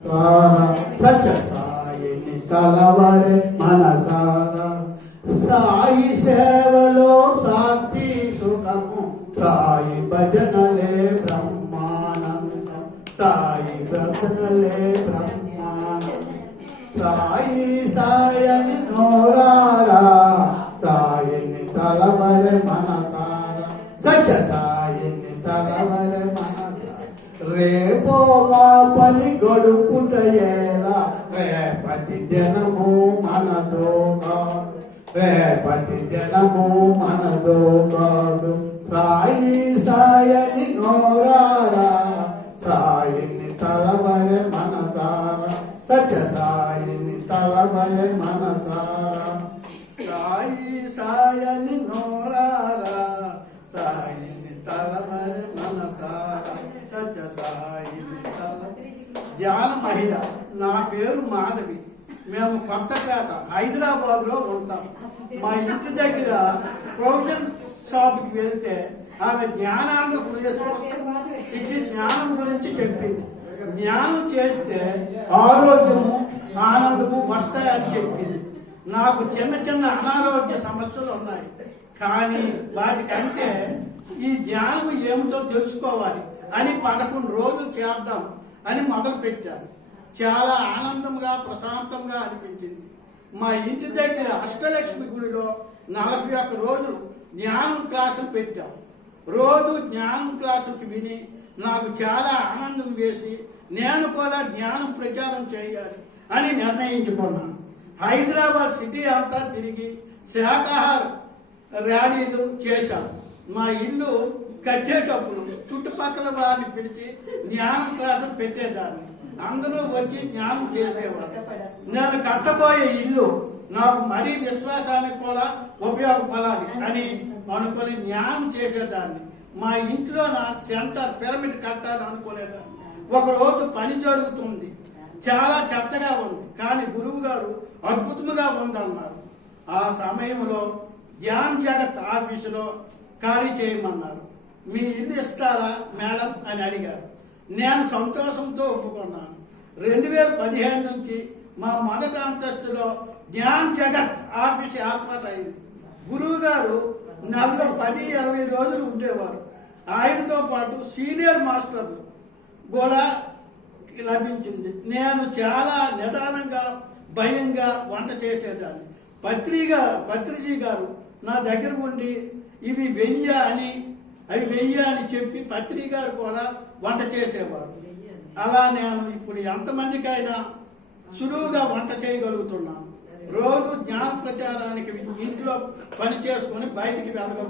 సత్య సాయిని తలవరే మనసార సాయి సేవలో శాంతి సుఖము సాయి భజనలే బ్రహ్మానందం సాయి భజనలే బ్రహ్మానందం సాయి సాయని నోరారా సాయిని తలవరే మనసారా సత్య సాయిని తలవరే మనసారా రేపో మా పని రేపటి జనము మనతో కాదు రేపటి జనము మనతో కాదు సాయి సాయని నోరారా. సాయిని తలవరే మనసారా. సత్య సాయిని తలవరే మనసారా. ధ్యాన మహిళ. నా పేరు మాధవి. మేము కొత్తపేట హైదరాబాద్లో ఉంటాం. మా ఇంటి దగ్గర ప్రొవిజన్ షాప్కి వెళ్తే ఆమె జ్ఞానాంధ్రప్రదేశ్ ఇది జ్ఞానం గురించి చెప్పింది. జ్ఞానం చేస్తే ఆరోగ్యము ఆనందము వస్తాయని చెప్పింది. నాకు చిన్న చిన్న అనారోగ్య సమస్యలు ఉన్నాయి. కానీ వాటికంటే ఈ జ్ఞానం ఏమిటో తెలుసుకోవాలి. అని పదకొండు రోజులు చేద్దాం. అని మొదలు పెట్టాను చాలా ఆనందంగా ప్రశాంతంగా అనిపించింది. మా ఇంటి దగ్గర అష్టలక్ష్మి గుడిలో నలభై ఒక్క రోజులు జ్ఞానం క్లాసులు పెట్టాం. రోజు జ్ఞానం క్లాసులకి విని నాకు చాలా ఆనందం వేసి నేను కూడా జ్ఞానం ప్రచారం చేయాలి అని నిర్ణయించుకున్నాను. హైదరాబాద్ సిటీ అంతా తిరిగి శాఖాహార ర్యాలీలు చేశాను మా ఇల్లు కట్టేటప్పుడు చుట్టుపక్కల వారిని పిలిచి జ్ఞానం క్లాసులు పెట్టేదాన్ని. అందరూ వచ్చి జ్ఞానం చేసేవారు. నేను కట్టబోయే ఇల్లు నాకు మరీ విశ్వాసానికి కూడా ఉపయోగపడాలి అని అనుకుని జ్ఞానం చేసేదాన్ని. మా ఇంట్లో నా సెంటర్ పిరమిడ్ కట్టాలి అనుకునేదాన్ని. ఒకరోజు పని జరుగుతుంది. చాలా చెత్తగా ఉంది. కానీ గురువు గారు అద్భుతముగా ఉందన్నారు. ఆ సమయంలో ధ్యాన్ జగత్ ఆఫీసులో ఖాళీ చేయమన్నారు. మీ ఇల్లు ఇస్తారా మేడం అని అడిగారు. నేను సంతోషంతో ఒప్పుకున్నాను. రెండు వేల పదిహేను నుంచి మా మొదటి అంతస్తులో ధ్యాన్ జగత్ ఆఫీస్ ఏర్పాటు గురువు గారు నెలలో పది ఇరవై రోజులు ఉండేవారు. ఆయనతో పాటు సీనియర్ మాస్టర్లు కూడా లభించింది. నేను చాలా నిదానంగా భయంగా వంట చేసేదాన్ని. పత్రిగా పత్రిజీ గారు నా దగ్గర ఉండి ఇవి వెయ్య అని అవి వెయ్యి అని చెప్పి పత్రి గారు కూడా వంట చేసేవారు. అలా నేను ఇప్పుడు ఎంతమందికైనా సులువుగా వంట చేయగలుగుతున్నాను రోజు జ్ఞాన ప్రచారానికి ఇంట్లో పని చేసుకొని బయటికి వెళ్ళగలుగుతున్నాను